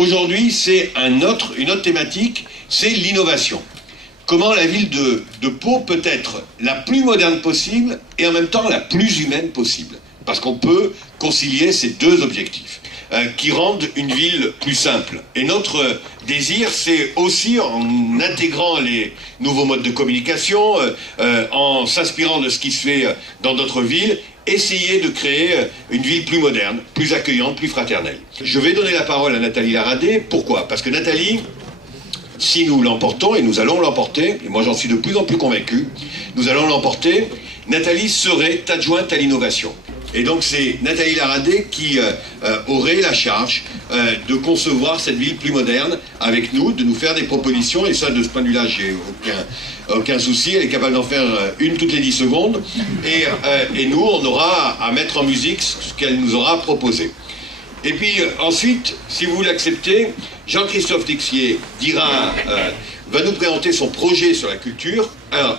Aujourd'hui, c'est une autre thématique, c'est l'innovation. Comment la ville de Pau peut être la plus moderne possible et en même temps la plus humaine possible. Parce qu'on peut concilier ces deux objectifs qui rendent une ville plus simple. Et notre désir, c'est aussi, en intégrant les nouveaux modes de communication, en s'inspirant de ce qui se fait dans d'autres villes, essayer de créer une ville plus moderne, plus accueillante, plus fraternelle. Je vais donner la parole à Nathalie Laradé. Pourquoi? Parce que Nathalie, si nous l'emportons, et nous allons l'emporter, et moi j'en suis de plus en plus convaincu, nous allons l'emporter, Nathalie serait adjointe à l'innovation. Et donc c'est Nathalie Laradé qui aurait la charge de concevoir cette ville plus moderne avec nous, de nous faire des propositions, et ça de ce point de vue-là j'ai aucun souci, elle est capable d'en faire une toutes les 10 secondes, et nous on aura à mettre en musique ce qu'elle nous aura proposé. Et puis ensuite, si vous l'acceptez, Jean-Christophe Texier va nous présenter son projet sur la culture. Alors,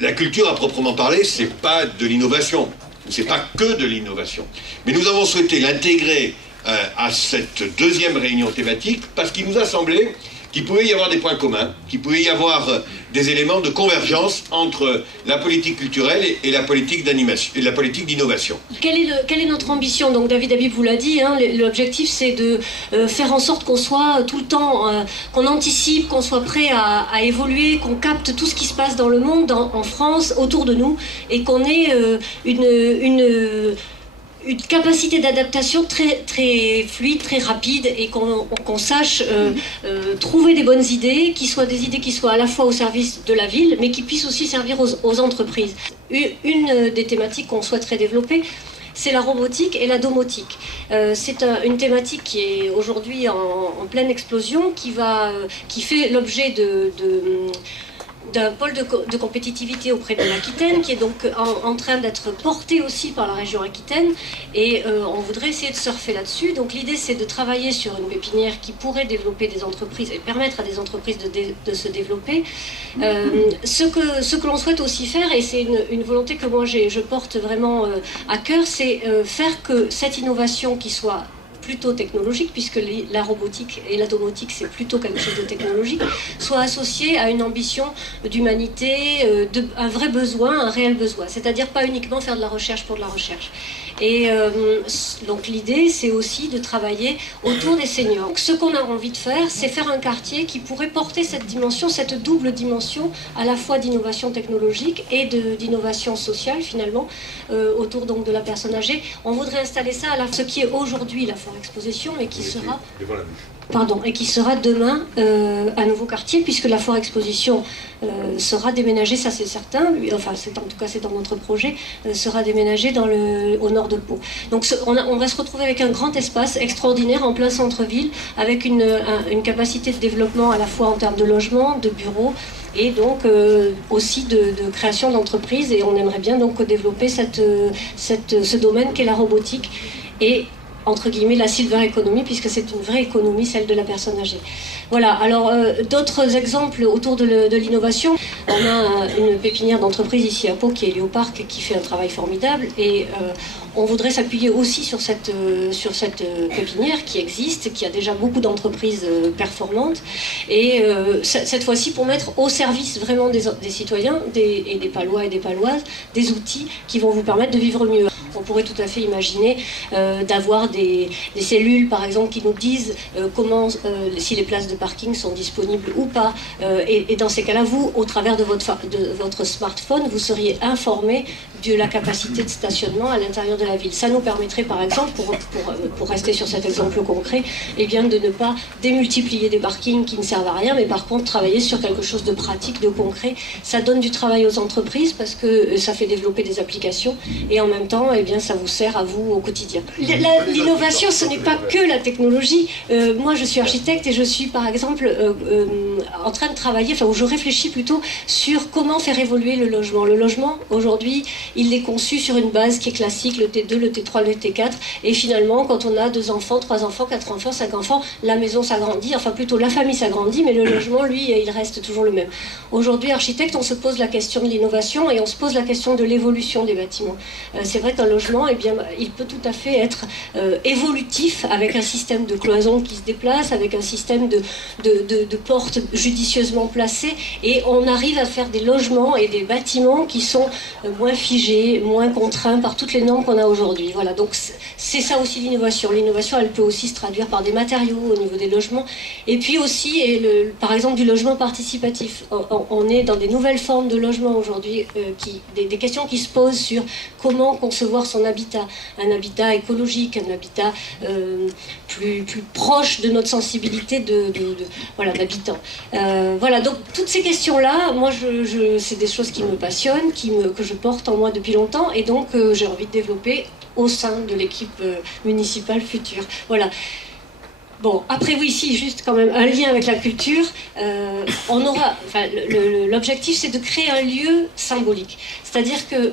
la culture à proprement parler, c'est pas de l'innovation. C'est pas que de l'innovation. Mais nous avons souhaité l'intégrer à cette deuxième réunion thématique parce qu'il nous a semblé qu'il pouvait y avoir des points communs, qu'il pouvait y avoir des éléments de convergence entre la politique culturelle et la politique d'animation, et la politique d'innovation. Quelle est notre ambition? Donc David Habib vous l'a dit, hein, l'objectif c'est de faire en sorte qu'on soit tout le temps, qu'on anticipe, qu'on soit prêt à évoluer, qu'on capte tout ce qui se passe dans le monde, en France, autour de nous, et qu'on ait une capacité d'adaptation très fluide, très rapide, et qu'on sache trouver des bonnes idées, qui soient des idées qui soient à la fois au service de la ville, mais qui puissent aussi servir aux entreprises. Une des thématiques qu'on souhaiterait développer, c'est la robotique et la domotique. C'est une thématique qui est aujourd'hui en pleine explosion, qui fait l'objet d'un pôle de compétitivité auprès de l'Aquitaine, qui est donc en train d'être porté aussi par la région Aquitaine, et on voudrait essayer de surfer là-dessus. Donc l'idée c'est de travailler sur une pépinière qui pourrait développer des entreprises et permettre à des entreprises de se développer. Ce que l'on souhaite aussi faire, et c'est une volonté que moi je porte vraiment à cœur, c'est faire que cette innovation qui soit plutôt technologique, puisque la robotique et la domotique c'est plutôt quelque chose de technologique, soit associé à une ambition d'humanité, un vrai besoin, un réel besoin, c'est-à-dire pas uniquement faire de la recherche pour de la recherche. Et donc l'idée c'est aussi de travailler autour des seniors. Donc, ce qu'on a envie de faire, c'est faire un quartier qui pourrait porter cette dimension, cette double dimension, à la fois d'innovation technologique et d'innovation sociale finalement, autour donc de la personne âgée. On voudrait installer ça à ce qui est aujourd'hui la Foire Exposition, mais qui sera... et qui sera demain un nouveau quartier, puisque la Foire Exposition sera déménagée, ça c'est certain, enfin en tout cas c'est dans notre projet, sera déménagée au nord de Pau. Donc on va se retrouver avec un grand espace extraordinaire en plein centre-ville, avec une capacité de développement à la fois en termes de logement, de bureaux, et donc aussi de création d'entreprises, et on aimerait bien donc développer ce domaine qu'est la robotique, et entre guillemets la silver economy, puisque c'est une vraie économie, celle de la personne âgée. Voilà, alors d'autres exemples autour de l'innovation. On a une pépinière d'entreprise ici à Pau qui est Léoparc, qui fait un travail formidable, et on voudrait s'appuyer aussi sur cette pépinière qui existe, qui a déjà beaucoup d'entreprises performantes, et cette fois-ci pour mettre au service vraiment des citoyens, et des Palois et des Paloises, des outils qui vont vous permettre de vivre mieux. On pourrait tout à fait imaginer d'avoir des cellules, par exemple, qui nous disent si les places de parking sont disponibles ou pas. Et dans ces cas-là, vous, au travers de votre smartphone, vous seriez informé de la capacité de stationnement à l'intérieur de la ville. Ça nous permettrait, par exemple, pour rester sur cet exemple concret, eh bien, de ne pas démultiplier des parkings qui ne servent à rien, mais par contre travailler sur quelque chose de pratique, de concret. Ça donne du travail aux entreprises parce que ça fait développer des applications, et en même temps, eh bien, ça vous sert à vous au quotidien. L'innovation, ce n'est pas que la technologie. Moi, je suis architecte et je suis, par exemple, en train de travailler, où je réfléchis plutôt sur comment faire évoluer le logement. Le logement, aujourd'hui, il est conçu sur une base qui est classique, le T2, le T3, le T4, et finalement, quand on a 2 enfants, 3 enfants, 4 enfants, 5 enfants, la maison s'agrandit, enfin plutôt la famille s'agrandit, mais le logement, lui, il reste toujours le même. Aujourd'hui, architecte, on se pose la question de l'innovation et on se pose la question de l'évolution des bâtiments. C'est vrai qu'un logement, eh bien, il peut tout à fait être évolutif, avec un système de cloisons qui se déplace, avec un système de portes judicieusement placées, et on arrive à faire des logements et des bâtiments qui sont moins figés, moins contraints par toutes les normes qu'on a aujourd'hui. Voilà, donc c'est ça aussi l'innovation. L'innovation, elle peut aussi se traduire par des matériaux au niveau des logements, et puis aussi, par exemple, du logement participatif. On est dans des nouvelles formes de logement aujourd'hui, des questions qui se posent sur comment concevoir son habitat, un habitat écologique, un habitat plus proche de notre sensibilité d'habitant. Voilà, donc toutes ces questions-là, moi, c'est des choses qui me passionnent, que je porte en moi depuis longtemps, et donc j'ai envie de développer au sein de l'équipe municipale future. Voilà. Bon, après oui, si, juste quand même un lien avec la culture, l'objectif c'est de créer un lieu symbolique. C'est-à-dire que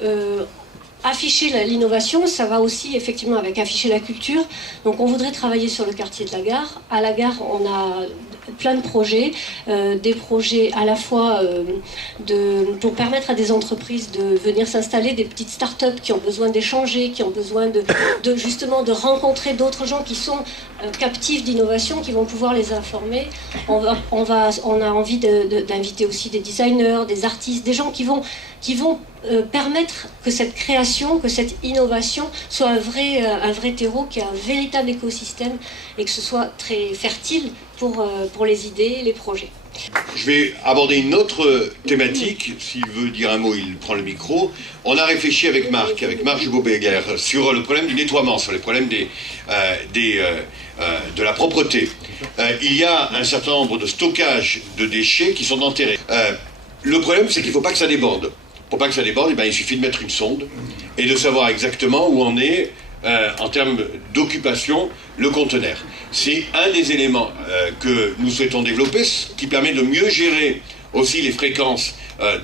afficher l'innovation, ça va aussi effectivement avec afficher la culture. Donc on voudrait travailler sur le quartier de la Gare. À la Gare, on a plein de projets, des projets à la fois pour permettre à des entreprises de venir s'installer, des petites start-up qui ont besoin d'échanger, qui ont besoin justement de rencontrer d'autres gens qui sont captifs d'innovation, qui vont pouvoir les informer. On a envie d'inviter aussi des designers, des artistes, des gens qui vont permettre que cette création, que cette innovation soit un vrai terreau, qui a un véritable écosystème, et que ce soit très fertile pour les idées et les projets. Je vais aborder une autre thématique. S'il veut dire un mot, il prend le micro. On a réfléchi avec Marc Jubot-Béguer sur le problème du nettoiement, sur les problèmes de la propreté. Il y a un certain nombre de stockages de déchets qui sont enterrés. Le problème, c'est qu'il ne faut pas que ça déborde. Pour pas que ça déborde, il suffit de mettre une sonde et de savoir exactement où on est en termes d'occupation le conteneur. C'est un des éléments que nous souhaitons développer, qui permet de mieux gérer aussi les fréquences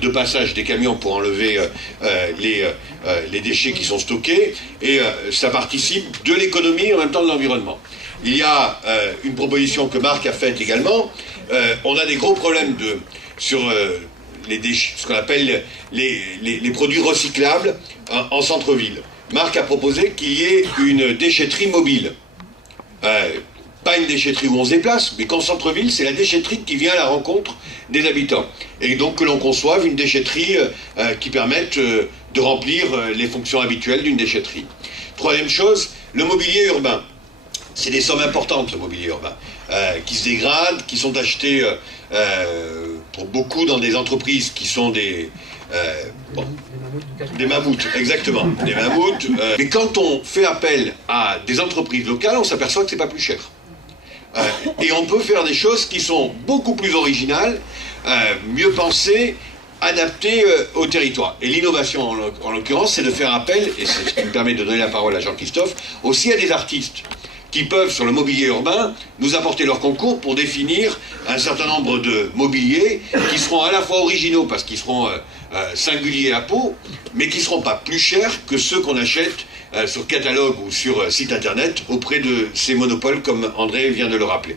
de passage des camions pour enlever les déchets qui sont stockés, et ça participe de l'économie et en même temps de l'environnement. Il y a une proposition que Marc a faite également. On a des gros problèmes sur les déchets, ce qu'on appelle les produits recyclables en centre-ville. Marc a proposé qu'il y ait une déchetterie mobile. Pas une déchetterie où on se déplace, mais qu'en centre-ville, c'est la déchetterie qui vient à la rencontre des habitants. Et donc que l'on conçoive une déchetterie qui permette de remplir les fonctions habituelles d'une déchetterie. Troisième chose, le mobilier urbain. C'est des sommes importantes, le mobilier urbain, qui se dégradent, qui sont achetés pour beaucoup dans des entreprises qui sont des mammouths, exactement, des mammouths. Mais quand on fait appel à des entreprises locales, on s'aperçoit que c'est pas plus cher. Et on peut faire des choses qui sont beaucoup plus originales, mieux pensées, adaptées au territoire. Et l'innovation, en l'occurrence, c'est de faire appel, et c'est ce qui me permet de donner la parole à Jean-Christophe, aussi à des artistes qui peuvent, sur le mobilier urbain, nous apporter leur concours pour définir un certain nombre de mobiliers qui seront à la fois originaux, parce qu'ils seront singuliers à peau, mais qui ne seront pas plus chers que ceux qu'on achète sur catalogue ou sur site internet auprès de ces monopoles, comme André vient de le rappeler.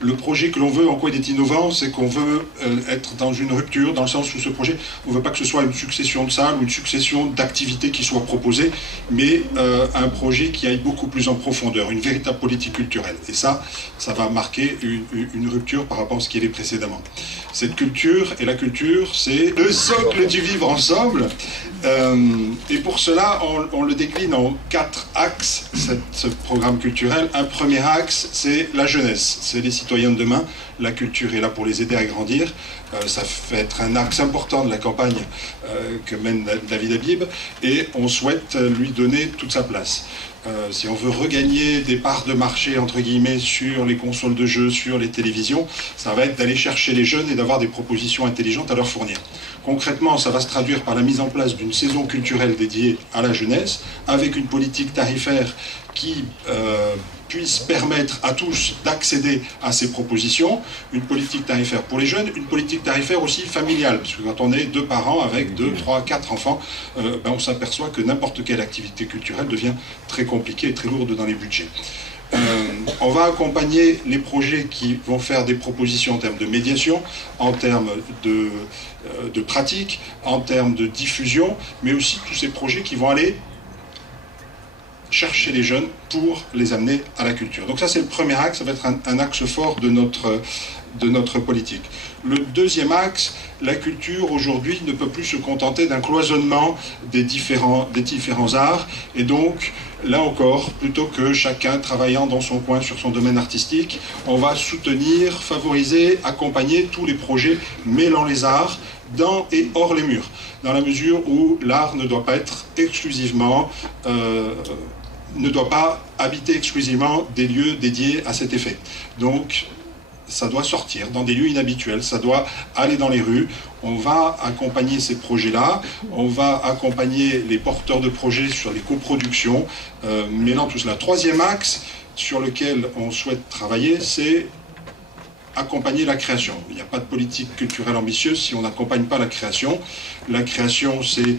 Le projet que l'on veut, en quoi il est innovant, c'est qu'on veut être dans une rupture, dans le sens où ce projet, on ne veut pas que ce soit une succession de salles ou une succession d'activités qui soient proposées, mais un projet qui aille beaucoup plus en profondeur, une véritable politique culturelle. Et ça va marquer une rupture par rapport à ce qu'il y avait précédemment. Cette culture, et la culture, c'est le socle du vivre ensemble. Et pour cela, on le décline en 4 axes, ce programme culturel. Un premier axe, c'est la jeunesse, c'est les citoyens de demain. La culture est là pour les aider à grandir. Ça fait être un axe important de la campagne que mène David Habib, et on souhaite lui donner toute sa place. Si on veut regagner des parts de marché, entre guillemets, sur les consoles de jeux, sur les télévisions, ça va être d'aller chercher les jeunes et d'avoir des propositions intelligentes à leur fournir. Concrètement, ça va se traduire par la mise en place d'une saison culturelle dédiée à la jeunesse, avec une politique tarifaire qui puisse permettre à tous d'accéder à ces propositions, une politique tarifaire pour les jeunes, une politique tarifaire aussi familiale, parce que quand on est 2 parents avec 2, 3, 4 enfants, on s'aperçoit que n'importe quelle activité culturelle devient très compliquée et très lourde dans les budgets. On va accompagner les projets qui vont faire des propositions en termes de médiation, en termes de pratique, en termes de diffusion, mais aussi tous ces projets qui vont aller chercher les jeunes pour les amener à la culture. Donc ça, c'est le premier axe, ça va être un axe fort de notre politique. Le deuxième axe, la culture aujourd'hui ne peut plus se contenter d'un cloisonnement des différents arts, et donc là encore, plutôt que chacun travaillant dans son coin sur son domaine artistique, on va soutenir, favoriser, accompagner tous les projets mêlant les arts dans et hors les murs, dans la mesure où l'art ne doit pas être exclusivement ne doit pas habiter exclusivement des lieux dédiés à cet effet. Donc ça doit sortir dans des lieux inhabituels, ça doit aller dans les rues. On va accompagner ces projets-là, on va accompagner les porteurs de projets sur les coproductions, mêlant tout cela. Troisième axe sur lequel on souhaite travailler, c'est accompagner la création. Il n'y a pas de politique culturelle ambitieuse si on n'accompagne pas la création. La création, c'est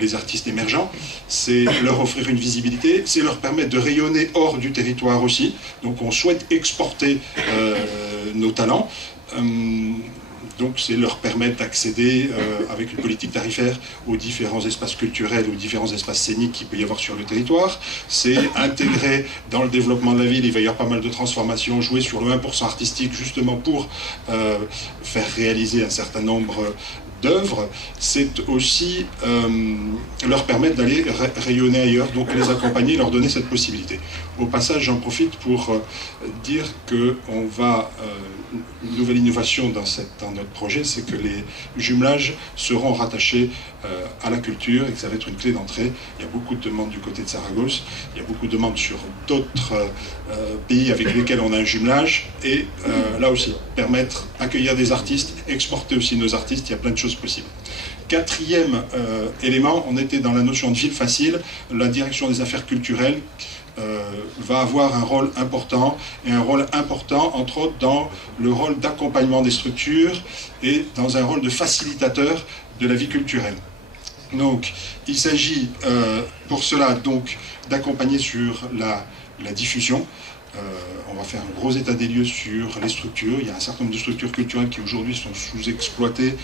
les artistes émergents, c'est leur offrir une visibilité, c'est leur permettre de rayonner hors du territoire aussi. Donc on souhaite exporter nos talents. Donc c'est leur permettre d'accéder avec une politique tarifaire aux différents espaces culturels, aux différents espaces scéniques qu'il peut y avoir sur le territoire. C'est intégrer dans le développement de la ville, il va y avoir pas mal de transformations, jouer sur le 1% artistique justement pour faire réaliser un certain nombre d'œuvres. C'est aussi leur permettre d'aller rayonner ailleurs, donc les accompagner, leur donner cette possibilité. Au passage, j'en profite pour dire qu'on va... une nouvelle innovation dans notre projet, c'est que les jumelages seront rattachés à la culture et que ça va être une clé d'entrée. Il y a beaucoup de demandes du côté de Saragosse, il y a beaucoup de demandes sur d'autres pays avec lesquels on a un jumelage, et là aussi, permettre, accueillir des artistes, exporter aussi nos artistes, il y a plein de choses possibles. Quatrième élément, on était dans la notion de ville facile, la direction des affaires culturelles va avoir un rôle important, et un rôle important entre autres dans le rôle d'accompagnement des structures et dans un rôle de facilitateur de la vie culturelle. Donc il s'agit pour cela donc d'accompagner sur la diffusion. On va faire un gros état des lieux sur les structures. Il y a un certain nombre de structures culturelles qui aujourd'hui sont sous-exploitées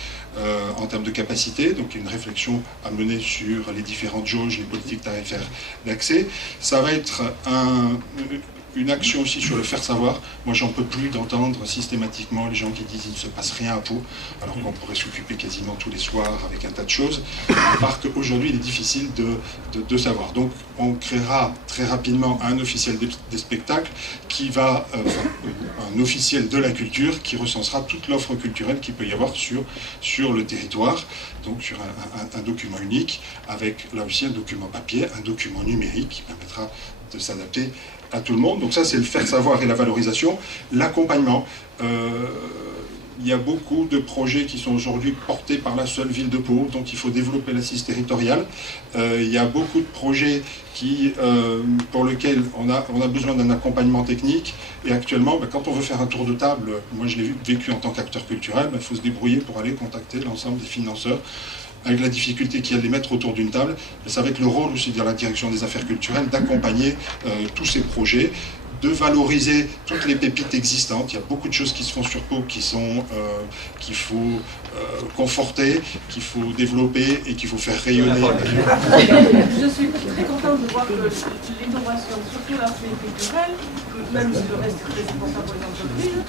en termes de capacité, donc il y a une réflexion à mener sur les différentes jauges, les politiques tarifaires d'accès. Ça va être une action aussi sur le faire savoir. Moi, j'en peux plus d'entendre systématiquement les gens qui disent qu'il ne se passe rien à Pau, alors qu'on pourrait s'occuper quasiment tous les soirs avec un tas de choses. À part qu'aujourd'hui, il est difficile de savoir. Donc, on créera très rapidement un officiel des spectacles qui va, un officiel de la culture qui recensera toute l'offre culturelle qu'il peut y avoir sur le territoire, donc sur un document unique, avec là aussi un document papier, un document numérique qui permettra de s'adapter à tout le monde. Donc ça, c'est le faire savoir et la valorisation. L'accompagnement. Il y a beaucoup de projets qui sont aujourd'hui portés par la seule ville de Pau, donc il faut développer l'assise territoriale. Il y a beaucoup de projets pour lesquels on a besoin d'un accompagnement technique. Et actuellement, quand on veut faire un tour de table, moi je l'ai vécu en tant qu'acteur culturel, il faut se débrouiller pour aller contacter l'ensemble des financeurs, avec la difficulté qu'il y a de les mettre autour d'une table. Et ça va être le rôle aussi de la direction des affaires culturelles d'accompagner tous ces projets, de valoriser toutes les pépites existantes. Il y a beaucoup de choses qui se font sur Pau qu'il faut conforter, qu'il faut développer et qu'il faut faire rayonner. Je suis très contente de voir que l'innovation, surtout l'aspect culturel, même si le reste est très important pour les entreprises,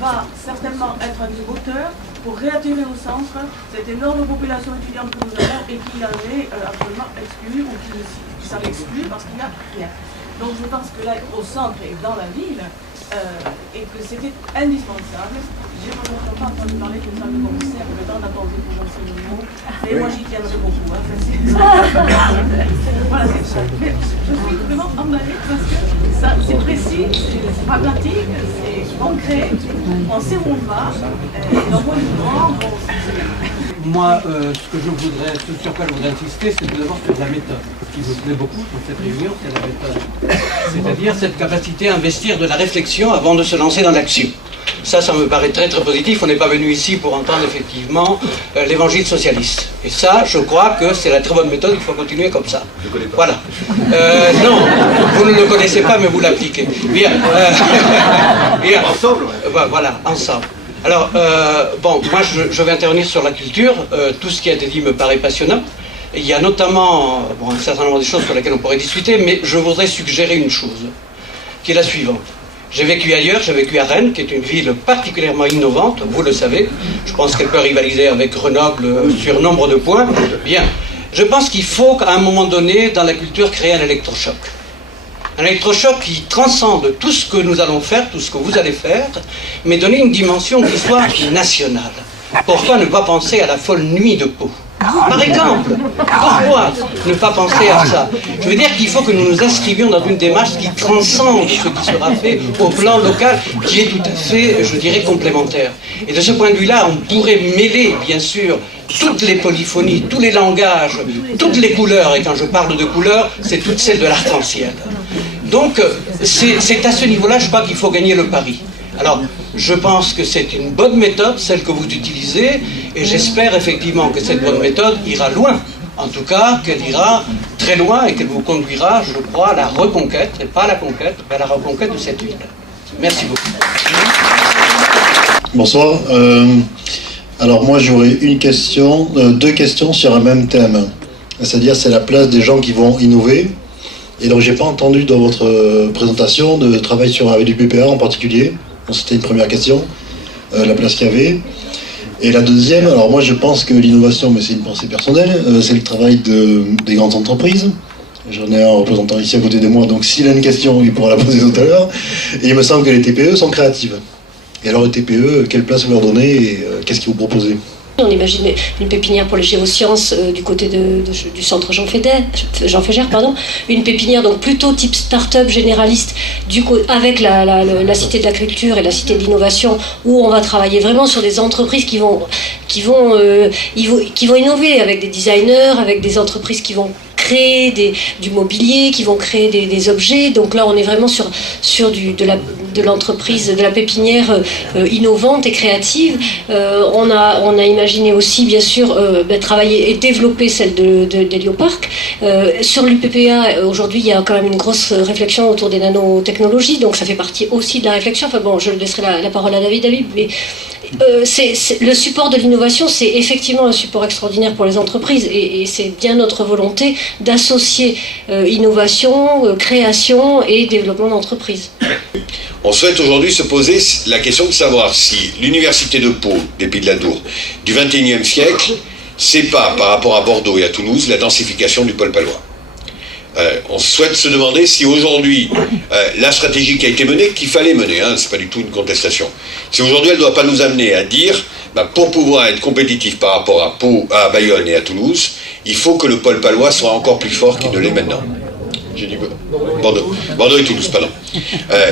va certainement être un des moteurs pour réattirer au centre cette énorme population étudiante que nous avons et qui en est absolument exclue ou qui s'en exclut parce qu'il n'y a rien. Donc je pense que là, au centre et dans la ville, et que c'était indispensable. J'ai pas entendu parler d'une salle de concert, le temps d'attendre pour lancer le mot, et moi j'y tiendrai beaucoup. Hein, voilà, c'est ça. Mais je suis vraiment emballée parce que c'est précis, c'est pragmatique, c'est concret, on sait où on va, et dans mon mouvement, Moi, ce sur quoi je voudrais insister, c'est d'abord sur la méthode. Ce qui me plaît beaucoup dans cette réunion, c'est la méthode. C'est-à-dire cette capacité à investir de la réflexion avant de se lancer dans l'action. Ça me paraît très très positif. On n'est pas venu ici pour entendre effectivement l'évangile socialiste. Et ça, je crois que c'est la très bonne méthode, il faut continuer comme ça. Voilà. Non, vous ne le connaissez pas, mais vous l'appliquez. Bien. Bien. Ensemble. Voilà, ensemble. Alors, bon, moi je vais intervenir sur la culture. Tout ce qui a été dit me paraît passionnant. Il y a notamment un certain nombre de choses sur lesquelles on pourrait discuter, mais je voudrais suggérer une chose, qui est la suivante. J'ai vécu ailleurs, j'ai vécu à Rennes, qui est une ville particulièrement innovante, vous le savez. Je pense qu'elle peut rivaliser avec Grenoble sur nombre de points. Bien, je pense qu'il faut qu'à un moment donné, dans la culture, créer un électrochoc. Un électrochoc qui transcende tout ce que nous allons faire, tout ce que vous allez faire, mais donner une dimension qui soit nationale. Pourquoi ne pas penser à la folle nuit de Pau ? Par exemple, pourquoi ne pas penser à ça? Je veux dire qu'il faut que nous nous inscrivions dans une démarche qui transcende ce qui sera fait au plan local, qui est tout à fait, je dirais, complémentaire. Et de ce point de vue-là, on pourrait mêler, bien sûr, toutes les polyphonies, tous les langages, toutes les couleurs, et quand je parle de couleurs, c'est toutes celles de l'arc-en-ciel. Donc, c'est à ce niveau-là, je crois qu'il faut gagner le pari. Alors, je pense que c'est une bonne méthode, celle que vous utilisez, et j'espère effectivement que cette bonne méthode ira loin. En tout cas, qu'elle ira très loin et qu'elle vous conduira, je crois, à la reconquête, et pas à la conquête, mais à la reconquête de cette ville. Merci beaucoup. Bonsoir. Alors moi, j'aurais deux questions sur un même thème. C'est-à-dire, c'est la place des gens qui vont innover. Et donc, j'ai pas entendu dans votre présentation de travail avec du PPA en particulier. Donc, c'était une première question, la place qu'il y avait. Et la deuxième, alors moi je pense que l'innovation, mais c'est une pensée personnelle, c'est le travail des grandes entreprises. J'en ai un représentant ici à côté de moi, donc s'il a une question, il pourra la poser tout à l'heure. Et il me semble que les TPE sont créatives. Et alors les TPE, quelle place vous leur donnez et qu'est-ce que vous proposez ? On imagine une pépinière pour les géosciences du côté du centre Jean Fégère, une pépinière donc plutôt type start-up généraliste avec la cité de la culture et la cité de l'innovation, où on va travailler vraiment sur des entreprises qui vont innover avec des designers, avec des entreprises qui vont créer du mobilier, qui vont créer des objets. Donc là, on est vraiment sur de l'entreprise, de la pépinière innovante et créative. On a imaginé aussi, bien sûr, travailler et développer celle d'Hélioparc. Sur l'UPPA, aujourd'hui, il y a quand même une grosse réflexion autour des nanotechnologies, donc ça fait partie aussi de la réflexion. Enfin bon, je laisserai la parole à David, mais le support de l'innovation, c'est effectivement un support extraordinaire pour les entreprises, et c'est bien notre volonté d'associer innovation, création et développement d'entreprise. On souhaite aujourd'hui se poser la question de savoir si l'université de Pau, des Pays de la Dour, du XXIe siècle, c'est pas, par rapport à Bordeaux et à Toulouse, la densification du pôle palois. On souhaite se demander si aujourd'hui, la stratégie qui a été menée, qu'il fallait mener, c'est pas du tout une contestation, si aujourd'hui elle ne doit pas nous amener à dire, pour pouvoir être compétitif par rapport à Pau, à Bayonne et à Toulouse, il faut que le pôle palois soit encore plus fort qu'il ne l'est maintenant. J'ai dit Bordeaux et Toulouse, pardon.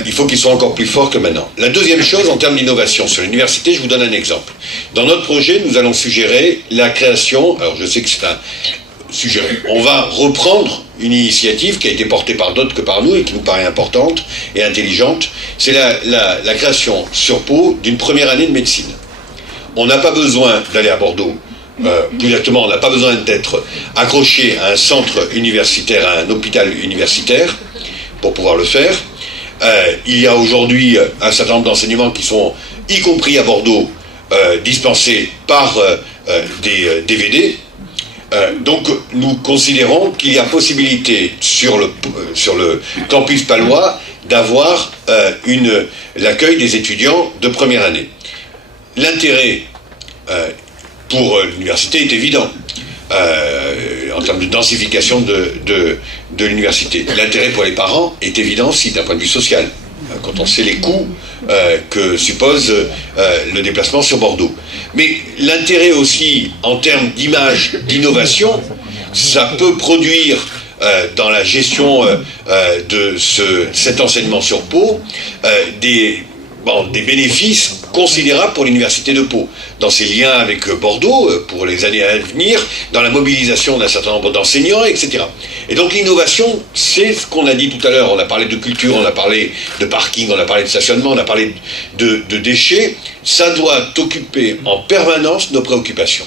Il faut qu'ils soient encore plus forts que maintenant. La deuxième chose, en termes d'innovation sur l'université, je vous donne un exemple. Dans notre projet, nous allons suggérer la création, alors je sais que c'est un sujet, on va reprendre une initiative qui a été portée par d'autres que par nous et qui nous paraît importante et intelligente, c'est la création sur Pau d'une première année de médecine. On n'a pas besoin d'aller à Bordeaux. Plus exactement, on n'a pas besoin d'être accroché à un centre universitaire, à un hôpital universitaire, pour pouvoir le faire. Il y a aujourd'hui un certain nombre d'enseignements qui sont, y compris à Bordeaux, dispensés par des DVD. Donc nous considérons qu'il y a possibilité sur le campus palois d'avoir l'accueil des étudiants de première année. L'intérêt pour l'université est évident en termes de densification de l'université. L'intérêt pour les parents est évident aussi d'un point de vue social, quand on sait les coûts que suppose le déplacement sur Bordeaux. Mais l'intérêt aussi en termes d'image, d'innovation, ça peut produire dans la gestion de cet enseignement sur Pau des bénéfices considérables pour l'université de Pau, dans ses liens avec Bordeaux pour les années à venir, dans la mobilisation d'un certain nombre d'enseignants, etc. Et donc l'innovation, c'est ce qu'on a dit tout à l'heure, on a parlé de culture, on a parlé de parking, on a parlé de stationnement, on a parlé de déchets, ça doit occuper en permanence nos préoccupations.